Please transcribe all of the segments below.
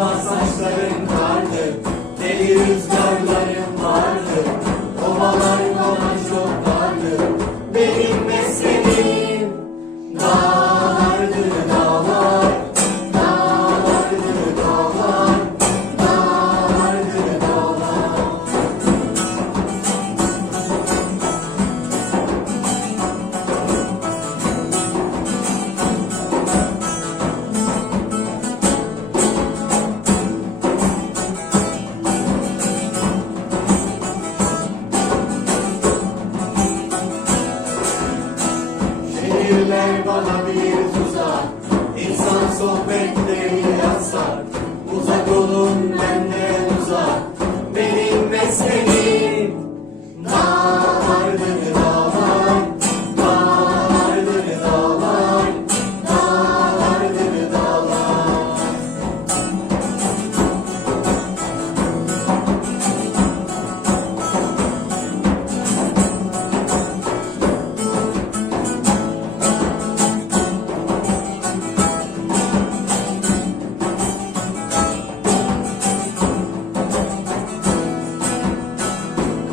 Kırmaz saçların kardı, deli rüzgarların vardı. Ovalar bana çok vardı, benim mesleğim. Dağlardır dağlar, dağlardır dağlar, dağlardır dağlar. Şehirler bana bir tuzak, insan sohbetleri yasak. Uzak olun benden uzak, benim mesleğim. Dağlardır dağlar, dağlardır dağlar, dağlardır dağlar.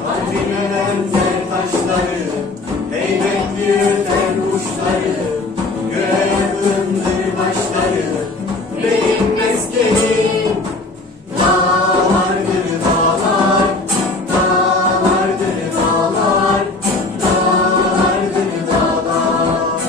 Kalbime benzer taşları, heybetli öter kuşları, göğe yakındır başları, benim mesleğim. Dağlardır dağlar, dağlardır dağlar, dağlardır dağlar.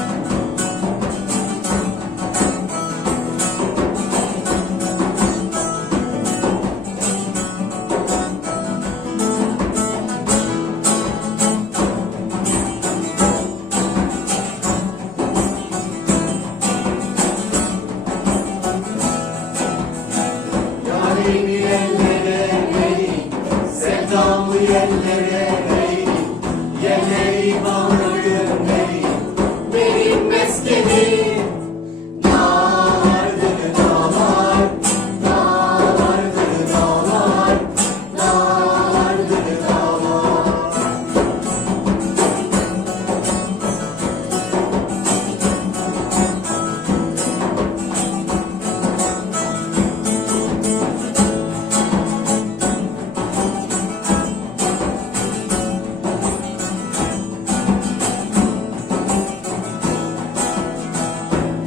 Yarim yerlere eğin, sevdamı yerlere eğin, yerleri bana gönderin, benim mesleğim. Dağlardır dağlar, dağlardır dağlar, dağlardır dağlar.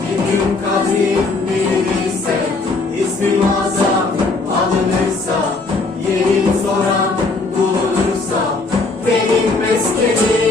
Benim kadrim bilirse, ismim azam alınırsa, yerim soran bulunursa, benim mesleğim.